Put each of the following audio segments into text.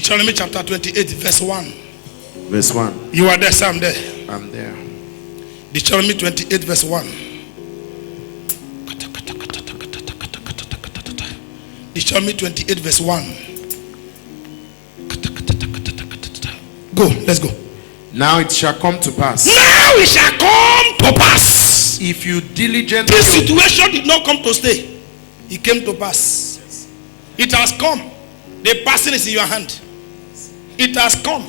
Deuteronomy chapter 28, verse 1. Verse 1. You are there, Sam, there. I'm there. Deuteronomy 28, verse 1. Deuteronomy 28, verse 1. Go, let's go. Now it shall come to pass. Now it shall come to pass. If you diligently... This situation did not come to stay. It came to pass. It has come. The person is in your hand. It has come.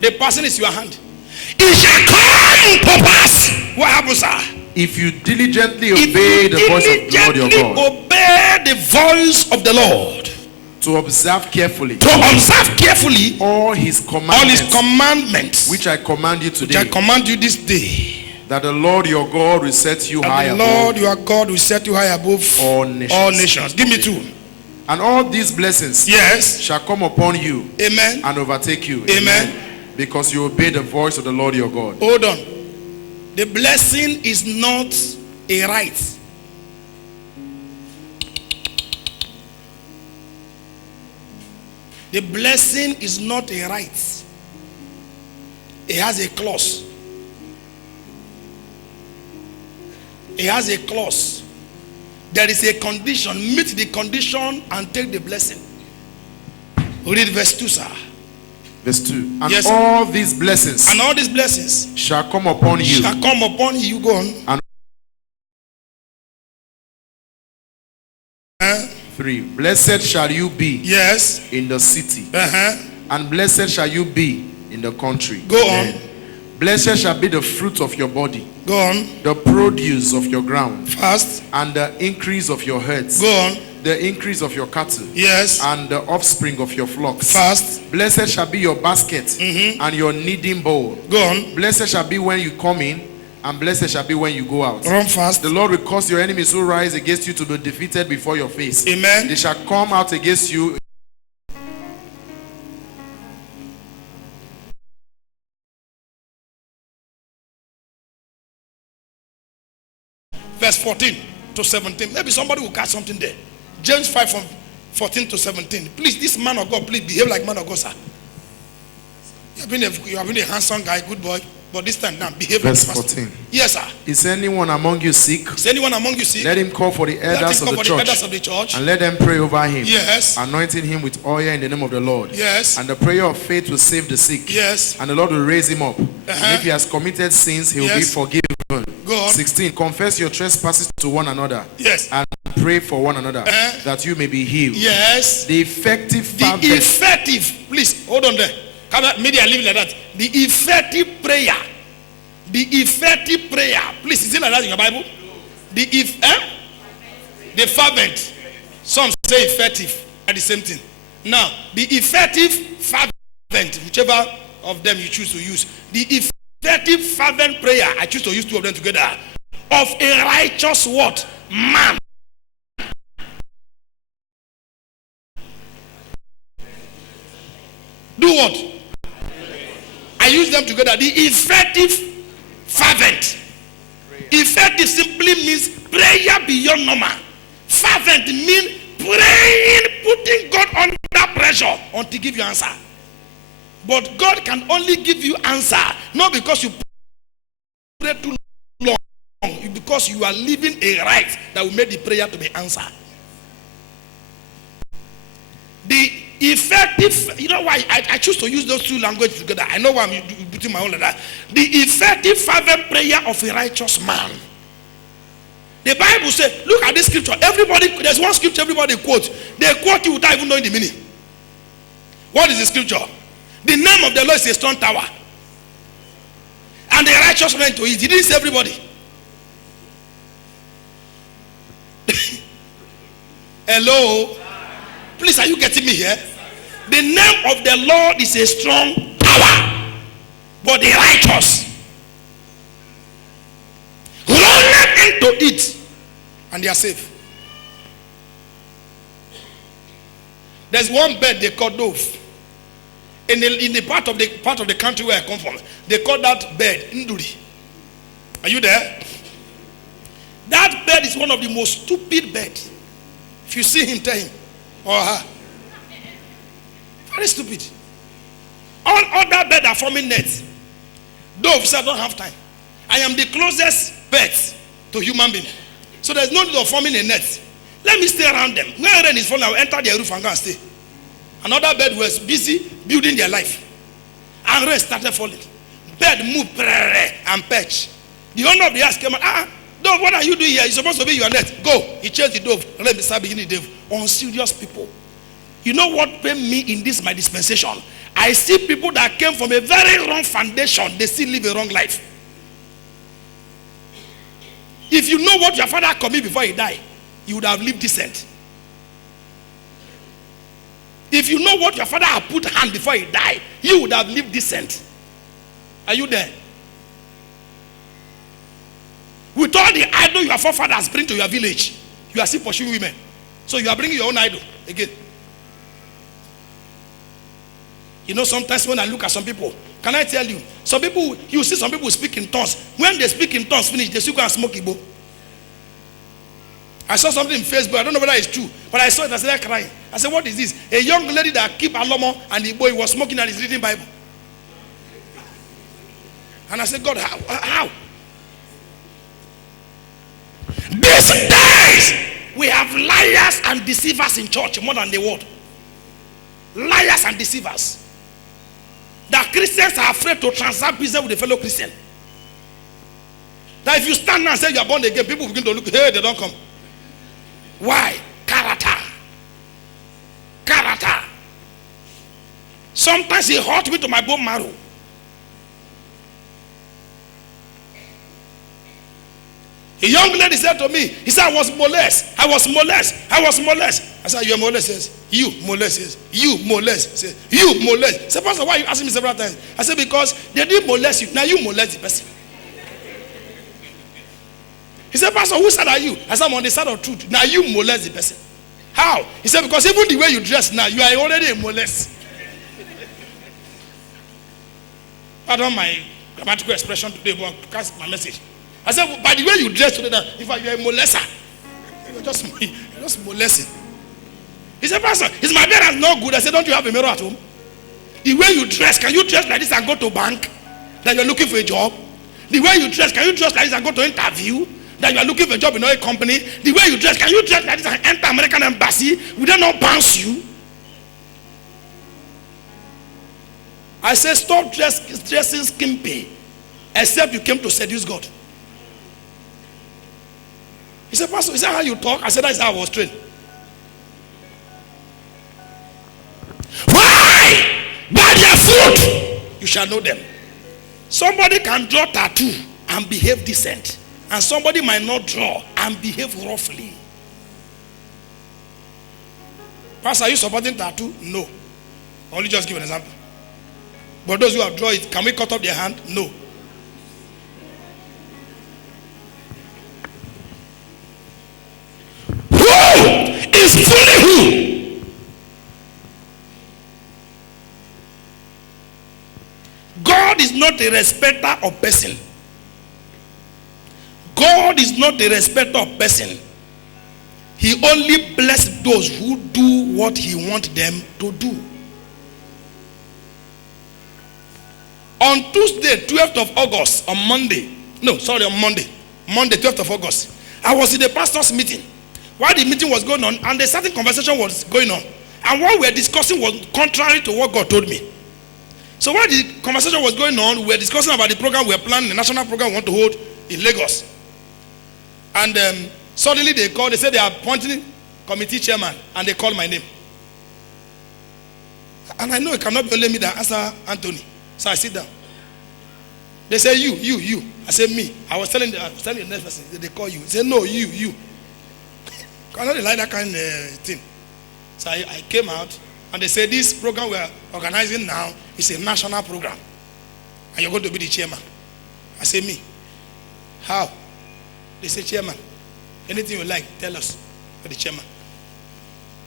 The person is in your hand. It shall come to pass. What happens, sir? If you diligently obey the voice of the Lord your God. Obey the voice of the Lord. To observe carefully. To observe carefully all his commandments. All his commandments. Which I command you today. Which I command you this day. That the Lord your God will set you high above. The Lord your God will set you high above all nations. All nations. Give me two. And all these blessings, yes, shall come upon you. Amen. And overtake you. Amen. Because you obey the voice of the Lord your God. Hold on. The blessing is not a right. The blessing is not a right. It has a clause. It has a clause. There is a condition. Meet the condition and take the blessing. Read verse 2, sir. Verse 2. And yes, all these blessings. And all these blessings shall come upon you. Shall come upon you. Go on. And 3. Blessed shall you be. Yes. In the city. And blessed shall you be in the country. Go on. Blessed shall be the fruit of your body. Go on. The produce of your ground. Fast. And the increase of your herds. Go on. The increase of your cattle. Yes. And the offspring of your flocks. Fast. Blessed shall be your basket and your kneading bowl. Go on. Blessed shall be when you come in, and blessed shall be when you go out. Run fast. The Lord will cause your enemies who rise against you to be defeated before your face. Amen. They shall come out against you. Verse 14 to 17. Maybe somebody will catch something there. James 5 from 14 to 17. Please, this man of God, please behave like man of God, sir. You have been a handsome guy, good boy. But this time now, behave Verse like 14. Yes, sir. Is anyone among you sick? Is anyone among you sick? Let him call for the elders of the church. And let them pray over him. Yes. Anointing him with oil in the name of the Lord. Yes. And the prayer of faith will save the sick. Yes. And the Lord will raise him up. And if he has committed sins, he will be forgiven. Go on. 16. Confess your trespasses to one another. Yes. And pray for one another that you may be healed. Yes. The effective fervent. The effective. Please hold on there. Come on, media leave like that. The effective prayer. The effective prayer. Please, is it like that in your Bible? The fervent. Some say effective at the same thing. Now, the effective fervent, whichever of them you choose to use. The effective fervent prayer, I choose to use two of them together. Of a righteous what? Man. Do what? I use them together. The effective fervent. Effective simply means prayer beyond normal. Fervent means praying, putting God under pressure until he give you answer. But God can only give you answer not because you pray too long, because you are living a right that will make the prayer to be answered. The effective, you know why I choose to use those two languages together. I know why I'm putting my own like that. The effective fervent prayer of a righteous man. The Bible says, look at this scripture. Everybody, there's one scripture everybody quotes. They quote you without even knowing the meaning. What is the scripture? The name of the Lord is a strong tower. And the righteous man to it. He didn't say everybody. Hello? Please, are you getting me here? The name of the Lord is a strong tower, but the righteous run into it, and they are safe. There's one bird they call dove. In the part of the country where I come from, they call that bird nduri. Are you there? That bird is one of the most stupid birds. If you see him, tell him or her. Very stupid. All other birds are forming nets. Doves I don't have time. I am the closest pet to human being. So there's no need of forming a net. Let me stay around them. When rain is falling, I will enter their roof and go and stay. Another bird was busy building their life. And rain started falling. Bird moved and perch. The owner of the house came out. Dove, what are you doing here? You're supposed to be your net. Go. He chased the dove. Let me start beginning the dove. Unserious people. You know what paid me in this my dispensation? I see people that came from a very wrong foundation. They still live a wrong life. If you know what your father committed before he died, you would have lived decent. If you know what your father had put hand before he died, you would have lived decent. Are you there? With all the idol your forefathers bring to your village, you are still pursuing women. So you are bringing your own idol again. You know, sometimes when I look at some people, can I tell you, some people, you see some people speak in tongues. When they speak in tongues finish, they still go and smoke Igbo. I saw something in Facebook. I don't know whether it's true, but I saw it. I started crying. I said, what is this? A young lady that keep alomo and the boy was smoking and is reading Bible. And I said, God, how? These days, we have liars and deceivers in church more than the world. Liars and deceivers. That Christians are afraid to transact business with a fellow Christian. That if you stand now and say you are born again, people begin to look, hey, they don't come. Why? Character. Character. Sometimes it hurt me to my bone marrow. A young lady said to me, he said, I was molested. I said, you are molested? He says, you molested. You molested. He said, you molested. I said, Pastor, why are you asking me several times? I said, because they didn't molest you. Now you molest the person. He said, Pastor, whose side are you? I said, I'm on the side of truth. Now you molest the person. How? He said, because even the way you dress now, you are already a molest. Pardon my grammatical expression today, but that's my message. I said, by the way you dress today, in fact, you're a molester. You're just molesting. He said, Pastor, is my parents not good? I said, don't you have a mirror at home? The way you dress, can you dress like this and go to bank? That you're looking for a job? The way you dress, can you dress like this and go to interview? That you are looking for a job in a company? The way you dress, can you dress like this and enter American embassy? Will they not bounce you? I said, stop dressing skimpy, except you came to seduce God. He said, Pastor, is that how you talk? I said, that is how I was trained. Why? By their fruit you shall know them. Somebody can draw tattoo and behave decent, and somebody might not draw and behave roughly. Pastor, are you supporting tattoo? No. Only just give an example. But those who have drawn it, can we cut off their hand? No. Is fully who? God is not a respecter of person. God is not a respecter of person. He only blesses those who do what he wants them to do. On Tuesday, 12th of August, on Monday, 12th of August, I was in the pastor's meeting. While the meeting was going on, and a certain conversation was going on, and what we were discussing was contrary to what God told me. So while the conversation was going on, we were discussing about the program we were planning, the national program we want to hold in Lagos. And suddenly they called, they said they are appointing committee chairman, and they called my name. And I know it cannot be only me that answer Anthony. So I sit down. They say, you. I said, me. I was telling the next person, they call you. They say, no, you. I don't like that kind of thing. So I came out, and they said, this program we are organizing now is a national program, and you're going to be the chairman. I said, me. How? They said, chairman, anything you like, tell us for the chairman.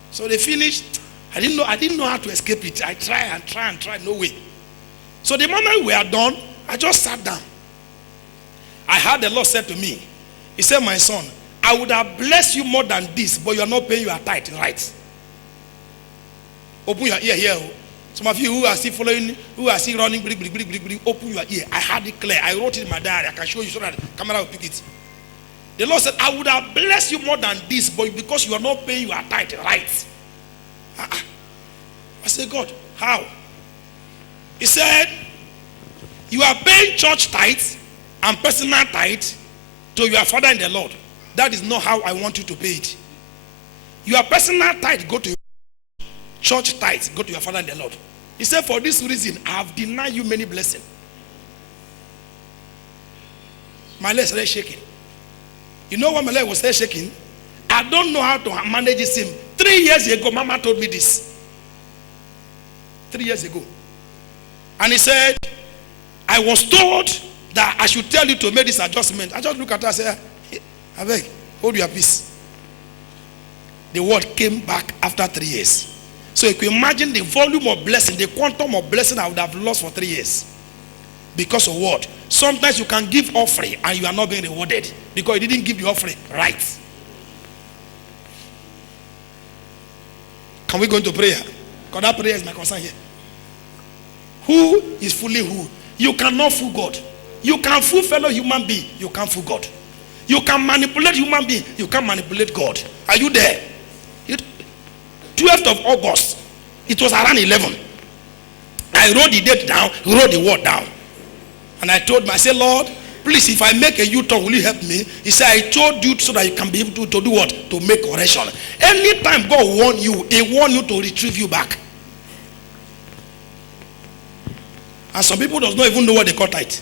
So they finished. I didn't know how to escape it. I tried, no way. So the moment we are done, I just sat down. I heard the Lord said to me, he said, my son, I would have blessed you more than this, but you are not paying your tithe, right? Open your ear here. Some of you who are still following, who are still running, open your ear. I had it clear. I wrote it in my diary. I can show you so that the camera will pick it. The Lord said, I would have blessed you more than this, but because you are not paying your tithe right. I said, God, how? He said, you are paying church tithes and personal tithe to your father in the Lord. That is not how I want you to pay it. Your personal tithe go to your church tithes, go to your father in the Lord. He said, for this reason, I have denied you many blessings. My leg started shaking. You know why my leg was still shaking? I don't know how to manage this. 3 years ago, Mama told me this. 3 years ago. And he said, I was told that I should tell you to make this adjustment. I just look at her and say, hey, I beg, hold your peace. The word came back after 3 years. So you can imagine the volume of blessing, the quantum of blessing I would have lost for 3 years. Because of what? Sometimes you can give offering and you are not being rewarded because you didn't give the offering right. Can we go into prayer? Because that prayer is my concern here. Who is fooling who? You cannot fool God. You can fool fellow human being. You can't fool God. You can manipulate human being. You can't manipulate God. Are you there? 12th of August. It was around 11. I wrote the date down, wrote the word down. And I told him, I said, Lord, please, if I make a U-turn, will you help me? He said, I told you so that you can be able to do what? To make correction. Anytime God warns you, He wants you to retrieve you back. And some people does not even know what they call tithe.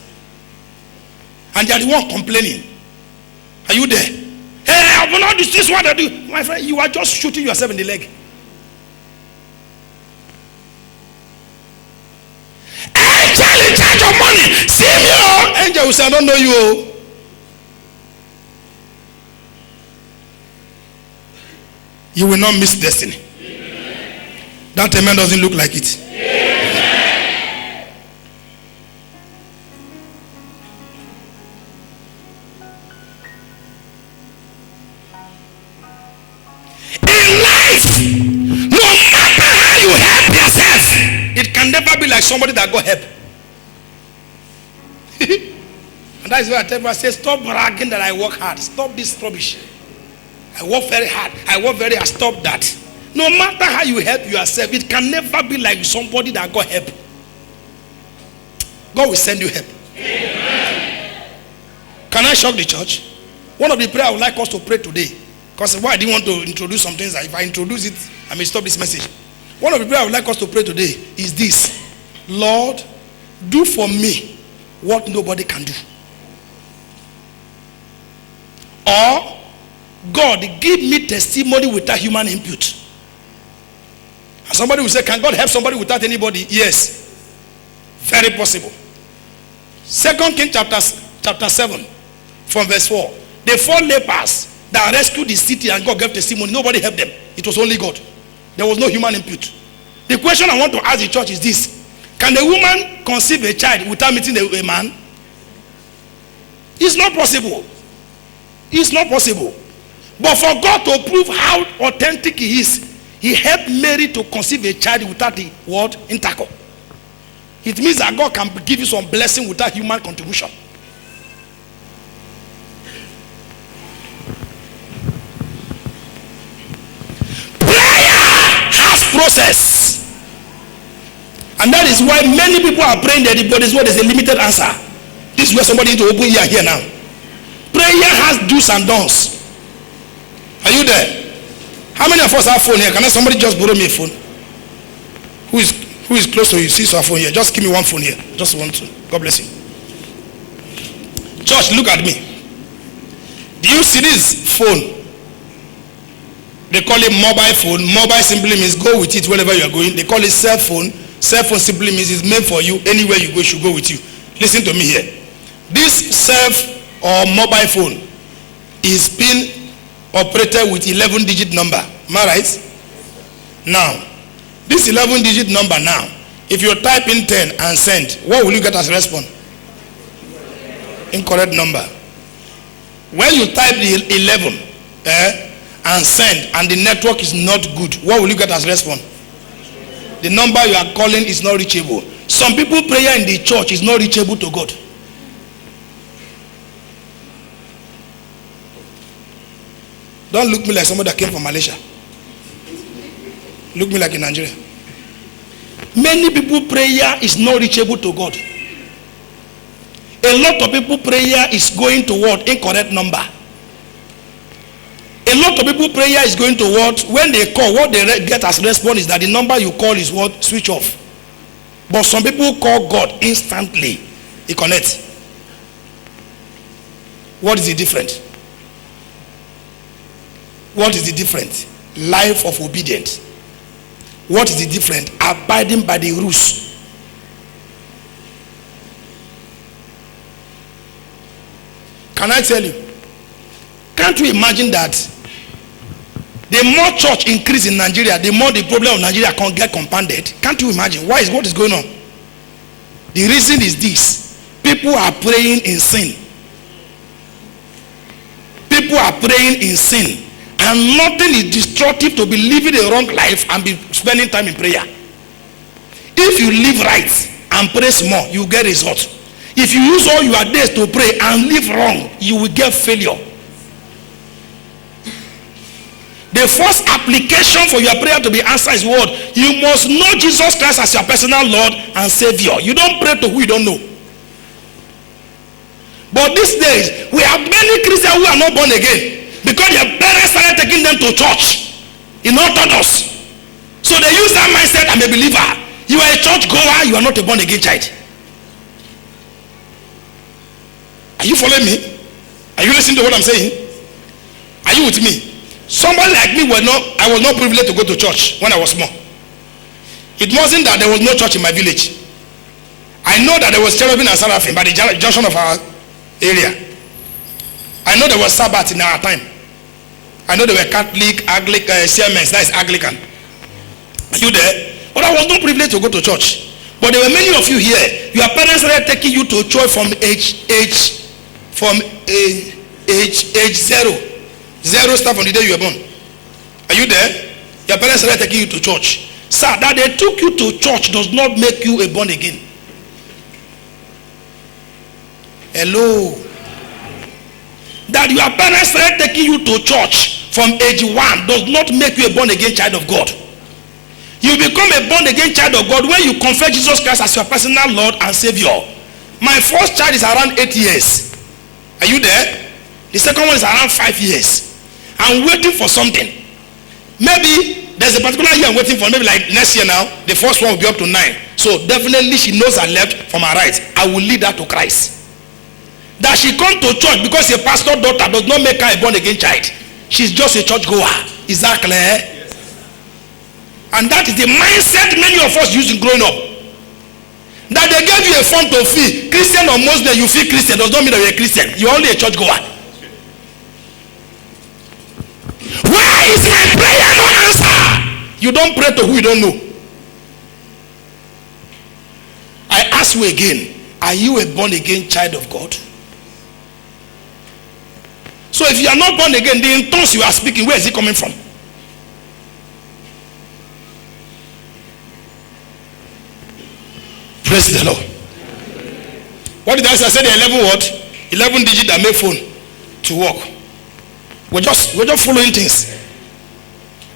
And they are the one complaining. Are you there? Hey, I will not do this, what I do. My friend, you are just shooting yourself in the leg. Angel in charge of money. See me, oh. Angel will say, I don't know you. Oh. You will not miss destiny. Amen. That amen doesn't look like it. Amen. In life, no matter how you help yourself, it can never be like somebody that got help. And that is why I tell you, I say, stop bragging that I work hard. Stop this rubbish. I work very hard. I work very hard. Stop that. No matter how you help yourself, it can never be like somebody that got help. God will send you help. Amen. Can I shock the church? One of the prayers I would like us to pray today, because why I didn't want to introduce some things, if I introduce it, I may stop this message. One of the prayers I would like us to pray today is this: Lord, do for me what nobody can do. Or, God, give me testimony without human input. And somebody will say, can God help somebody without anybody? Yes. Very possible. 2 Kings chapter 7, from verse 4. The 4 lepers that rescued the city and God gave testimony, nobody helped them. It was only God. There was no human input. The question I want to ask the church is this: can a woman conceive a child without meeting a man? It's not possible. It's not possible. But for God to prove how authentic He is, He helped Mary to conceive a child without the word intercourse. It means that God can give you some blessing without human contribution. Process. And that is why many people are praying that there's a limited answer. This is where somebody needs to open ear here now. Prayer has do's and don'ts. Are you there? How many of us have phone here? Can somebody just borrow me a phone? Who is close to you? See your phone here. Just give me one phone here. Just one to. God bless you. Church, look at me. Do you see this phone? They call it mobile phone. Mobile simply means go with it wherever you are going. They call it cell phone. Cell phone simply means it's made for you. Anywhere you go, it should go with you. Listen to me here. This cell or mobile phone is being operated with 11-digit number. Am I right? Now, this 11-digit number now, if you type in 10 and send, what will you get as a response? Incorrect number. When you type the 11, and send, and the network is not good, what will you get as a response? The number you are calling is not reachable. Some people prayer in the church is not reachable to God. Don't look me like somebody that came from Malaysia. Look me like in Nigeria. Many people prayer is not reachable to God. A lot of people prayer is going to what? Incorrect number. A lot of people prayer is going to what? When they call, what they get as response is that the number you call is what? Switch off. But some people call God instantly. He connects. What is the difference? What is the difference? Life of obedience. What is the difference? Abiding by the rules. Can I tell you? Can't you imagine that the more church increase in Nigeria, the more the problem of Nigeria can get compounded? Can't you imagine? What is going on? The reason is this. People are praying in sin. People are praying in sin. And nothing is destructive to be living a wrong life and be spending time in prayer. If you live right and pray small, you get results. If you use all your days to pray and live wrong, you will get failure. The first application for your prayer to be answered is what? You must know Jesus Christ as your personal Lord and Savior. You don't pray to who you don't know. But these days, we have many Christians who are not born again. Because their parents started taking them to church in Orthodox. So they use that mindset, I'm a believer. You are a church goer, you are not a born again child. Are you following me? Are you listening to what I'm saying? Are you with me? Somebody like me I was not privileged to go to church when I was small. It wasn't that there was no church in my village. I know that there was Cherubim and Seraphim by the junction of our area. I know there was Sabbath in our time. I know there were Catholic, Anglican, Siemens, that is Anglican. Are you there? But I was not privileged to go to church. But there were many of you here. Your parents started taking you to church from age zero. Zero start from the day you were born. Are you there? Your parents started taking you to church. Sir, that they took you to church does not make you a born again. Hello. That your parents started taking you to church from age 1 does not make you a born again child of God. You become a born again child of God when you confess Jesus Christ as your personal Lord and Savior. My first child is around 8 years. Are you there? The second one is around 5 years. I'm waiting for something. Maybe there's a particular year I'm waiting for. Maybe like next year now, the first one will be up to 9. So definitely she knows her left from her right. I will lead her to Christ. That she come to church because a pastor daughter does not make her a born again child. She's just a church goer. Is that clear? Yes. And that is the mindset many of us using growing up. That they gave you a form to feel Christian or Muslim, you feel Christian does not mean that you're a Christian. You're only a church goer. Why is my prayer not answered? You don't pray to who you don't know. I ask you again, are you a born again child of God? So if you are not born again, the tongues you are speaking, where is it coming from? Praise the Lord. What did I say? I said the 11 what? 11 digit that make phone to work. We're just following things.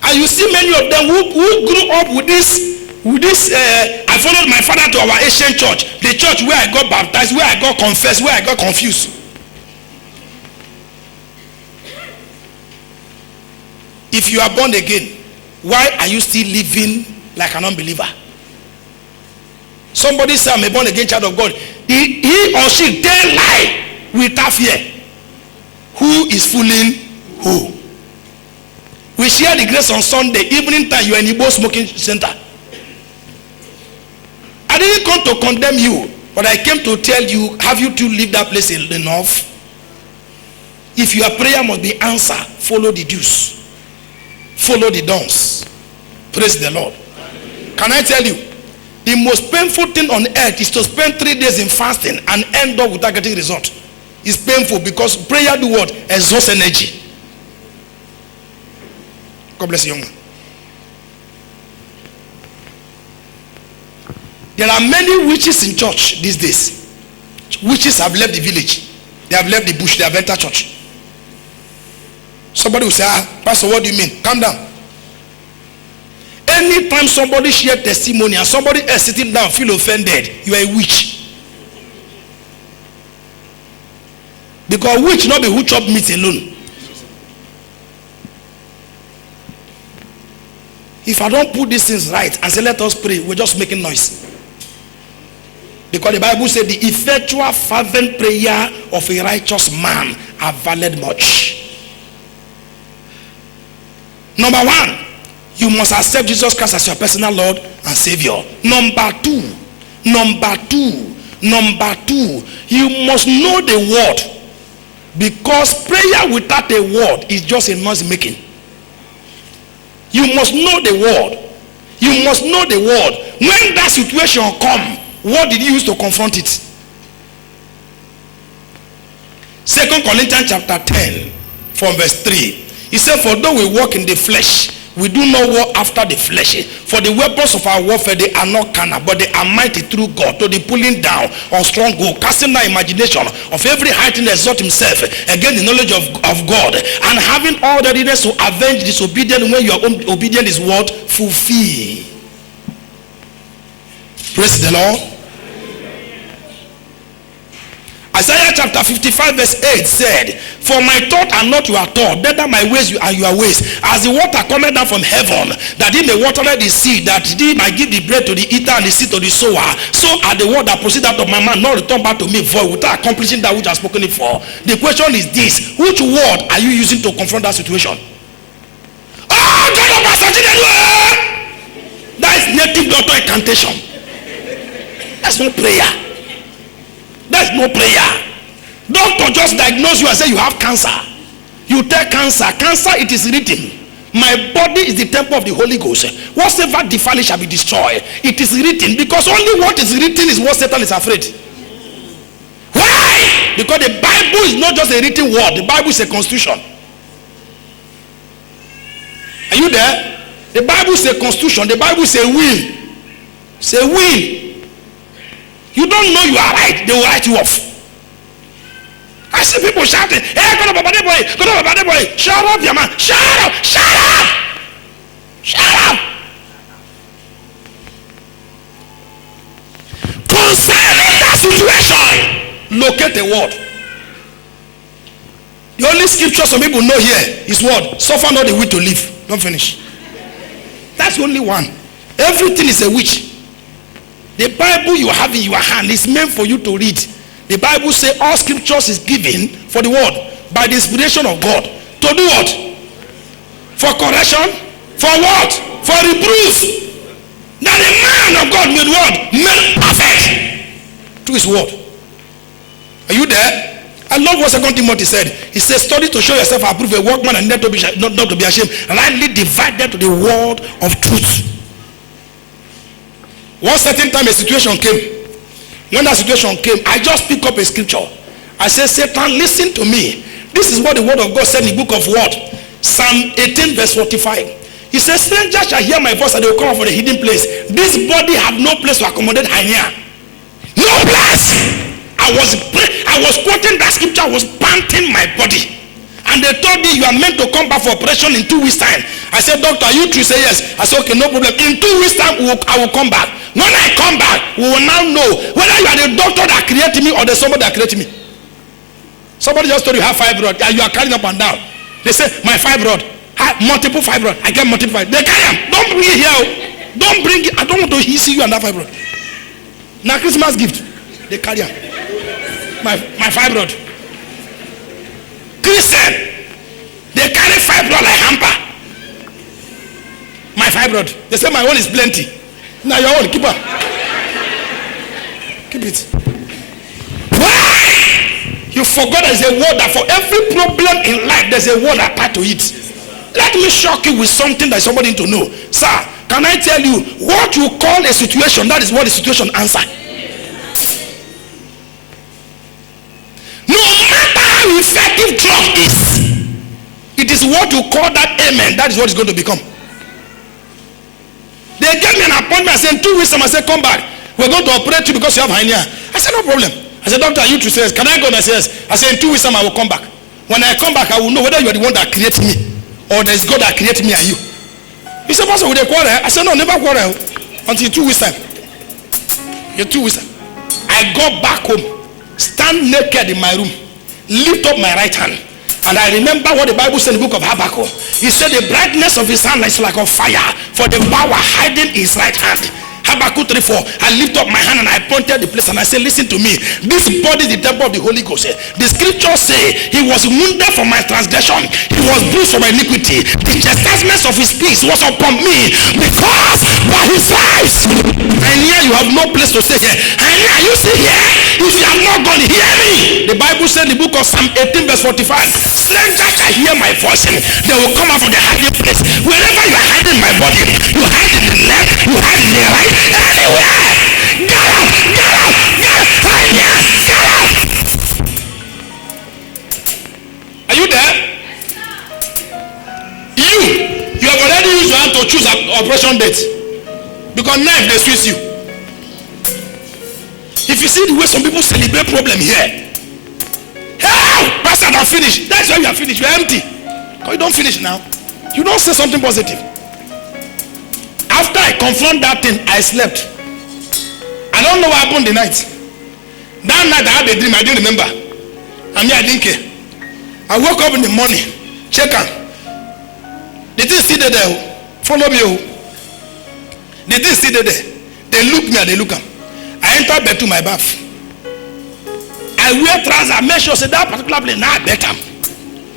And you see many of them who grew up with this. I followed my father to our Asian church, the church where I got baptized, where I got confessed, where I got confused. If you are born again, why are you still living like an unbeliever? Somebody say I'm a born again child of God. He or she dare lie without fear. Who is fooling who? We share the grace on Sunday evening time. You are in Igbo smoking center. I didn't come to condemn you, but I came to tell you, have you to leave that place enough? If your prayer must be answered, follow the dues. Follow the dons. Praise the Lord. Can I tell you, the most painful thing on earth is to spend 3 days in fasting and end up without getting result. It's painful because prayer do what? Exhausts energy. God bless you, young man. There are many witches in church these days. Witches have left the village. They have left the bush. They have entered church. Somebody will say, Pastor, what do you mean? Calm down. Anytime somebody shares testimony and somebody else sitting down feel offended, you are a witch. Because witch not be who chop meat alone. If I don't put these things right and say let us pray, we're just making noise. Because the Bible said the effectual fervent prayer of a righteous man availeth much. Number one, you must accept Jesus Christ as your personal Lord and Savior. Number two, you must know the word. Because prayer without a word is just a noise making. You must know the word. You must know the word. When that situation comes, what did you use to confront it? 2 Corinthians chapter 10 from verse 3. He said, for though we walk in the flesh, we do not war after the flesh. For the weapons of our warfare, they are not carnal, but they are mighty through God to the pulling down of stronghold, casting down imagination of every high thing that exalt himself against the knowledge of God, and having all the readiness to avenge disobedience when your own obedience is what? Fulfill. Praise the Lord. Isaiah chapter 55 verse 8 said, for my thoughts are not your thoughts, better my ways are your ways. As the water cometh down from heaven, that he may water the sea, that he might give the bread to the eater and the seed to the sower, so are the word that proceed out of my mouth not return back to me void, without accomplishing that which I have spoken it for. The question is this: which word are you using to confront that situation? Oh, God of Pastor, that is native doctor incantation. That's no prayer. That's no prayer. Doctor just diagnose you and say you have cancer. You tell cancer, it is written, my body is the temple of the Holy Ghost. Whatsoever defile shall be destroyed. It is written, because only what is written is what Satan is afraid. Why? Because the Bible is not just a written word. The Bible is a constitution. Are you there? The Bible is a constitution. The Bible is a will. It's a will. You don't know you are right, they will write you off. I see people shouting, hey, go to Baba boy, shut up, your man, shut up. Concerning that situation, locate the word. The only scripture some people know here is what? Suffer not the will to live. Don't finish. That's the only one. Everything is a witch. The Bible you have in your hand is meant for you to read. The Bible says all scriptures is given for the word by the inspiration of God. To do what? For correction. For what? For reproof. That the man of God made what? Made perfect through his word. Are you there? I love what 2 Timothy said. He says, study to show yourself approved, a workman and not to be ashamed, rightly divided to the word of truth. One certain time a situation came. When that situation came, I just pick up a scripture. I say, Satan, listen to me. This is what the word of God said in the book of what? Psalm 18 verse 45. He says, strangers shall hear my voice and they will come from the hidden place. This body have no place to accommodate hyena. No place. I was quoting that scripture, I was panting my body. And they told me you are meant to come back for operation in 2 weeks time. I said, doctor, are you true? Say yes. I said, okay, no problem. In 2 weeks time, I will come back. When I come back, we will now know whether you are the doctor that created me or the somebody that created me. Somebody just told you have fibroid and you are carrying up and down. They say, my fibroid, multiple fibroid. I get multiple fibroid. They carry them. Don't bring it here. Don't bring it. I don't want to see you and that fibroid. Now Christmas gift. They carry them. My fibroid. Christian, they carry fibroid like hamper. My fibroid. They say my own is plenty. Now your own, keep up. Keep it. Why? You forgot there's a word that for every problem in life, there's a word apart to it. Let me shock you with something that somebody need to know. Sir, can I tell you what you call a situation, that is what the situation answer. No matter how effective drug is, it is what you call that amen, that is what it's going to become. They gave me an appointment. I said, in 2 weeks time, I said, come back. we're going to operate you because you have hernia. I said, no problem. I said, doctor, you too says, can I go? And I says, I said, in 2 weeks time I will come back. When I come back, I will know whether you are the one that created me or there's God that created me and you. He said, Pastor, will they quarrel? I said, no, never quarrel until 2 weeks time. In 2 weeks time. I got back home, stand naked in my room, lift up my right hand. And I remember what the Bible said in the book of Habakkuk. He said the brightness of his hand is like a fire, for the power hiding in his right hand. Habakkuk 3:4. I lift up my hand and I pointed the place and I said, listen to me. This body is the temple of the Holy Ghost. The scriptures say he was wounded for my transgression. He was bruised for my iniquity. The chastisement of his peace was upon me, because by his stripes. And here you have no place to stay here. And here you see here. If you have not gone, hear me. The Bible said in the book of Psalm 18 verse 45. Strangers shall hear my voice and they will come out from the hiding place. Wherever you are hiding my body, you hide in the left, you hide in the right. Anywhere! Get out! Get out! Get out! Get out! Are you there? You have already used your hand to choose an operation date, because knife they squeeze you. If you see the way some people celebrate problem here, hey, pastor, I'm finished. That's why you are finished. You are empty. Because you don't finish now. You don't say something positive. After I confront that thing, I slept. I don't know what happened the night. That night I had a dream. I didn't remember. I mean, I didn't care. I woke up in the morning. Check out. The thing still there. Follow me. The thing still there. They look me and they look at me. I enter bed to my bath. I wear trousers. I make sure say that particular place now better.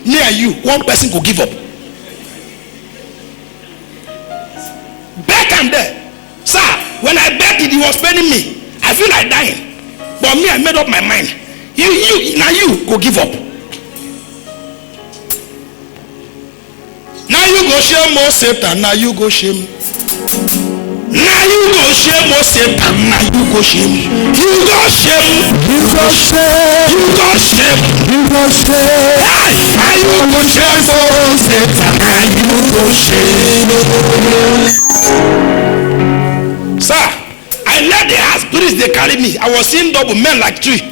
Me and you, one person could give up. Bet I'm there. Sir, when I bet it, he was paying me. I feel like dying. But me, I made up my mind. You go give up. Now you go shame more Satan. Now you go shame. Now you go shame more Satan. Now you go shame. You go shame. You go shame. You go shame. You go shame. Now you go shame more Satan. Now you go shame. Sir, I let the house spirits they carry me. I was seeing double men like tree.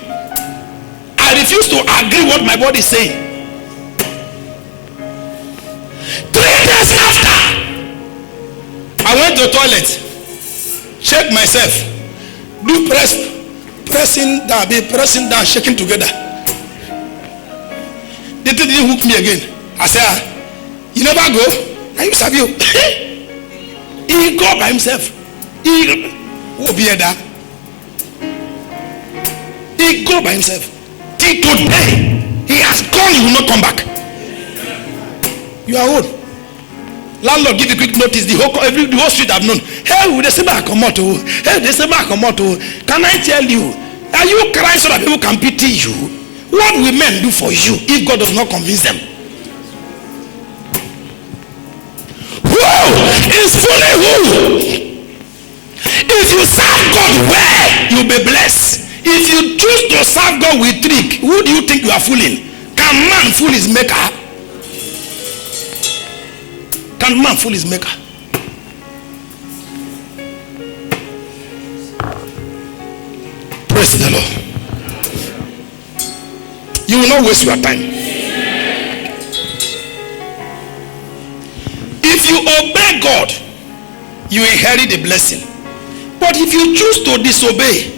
I refuse to agree what my body is saying. 3 days after, I went to the toilet, check myself, do pressing down, shaking together. They didn't hook me again. I said, you never go? Now you serve you. He go by himself. He go by himself. Till today, he has gone, he will not come back. You are old. Landlord give you quick notice. The whole street have known. Hey, they say back come out. Hey, they say back come out. Can I tell you? Are you crying so that people can pity you? What will men do for you if God does not convince them? Who is fully who? If you serve God well, you'll be blessed. If you choose to serve God with trick, who do you think you are fooling? Can man fool his maker? Can man fool his maker? Praise the Lord. You will not waste your time. If you obey God, you inherit the blessing. But if you choose to disobey,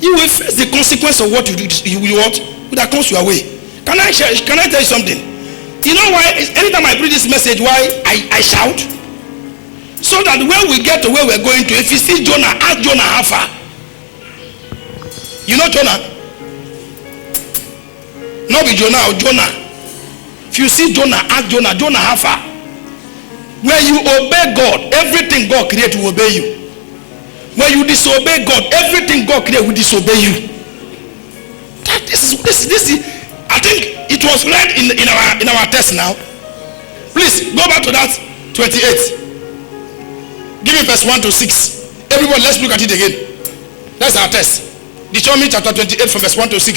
you will face the consequence of what you do. You want that comes your way. Can I tell you something? You know why? Anytime I bring this message, why I shout? So that when we get to where we're going to, if you see Jonah, ask Jonah how far. You know Jonah? Not be Jonah or Jonah. If you see Jonah, ask Jonah. Jonah how far? When you obey God, everything God created will obey you. When you disobey God, everything God created will disobey you. This is. I think it was read in our text now. Please go back to that 28. Give me verse 1 to 6. Everyone, let's look at it again. That's our text. Deuteronomy chapter 28 from verse 1 to 6.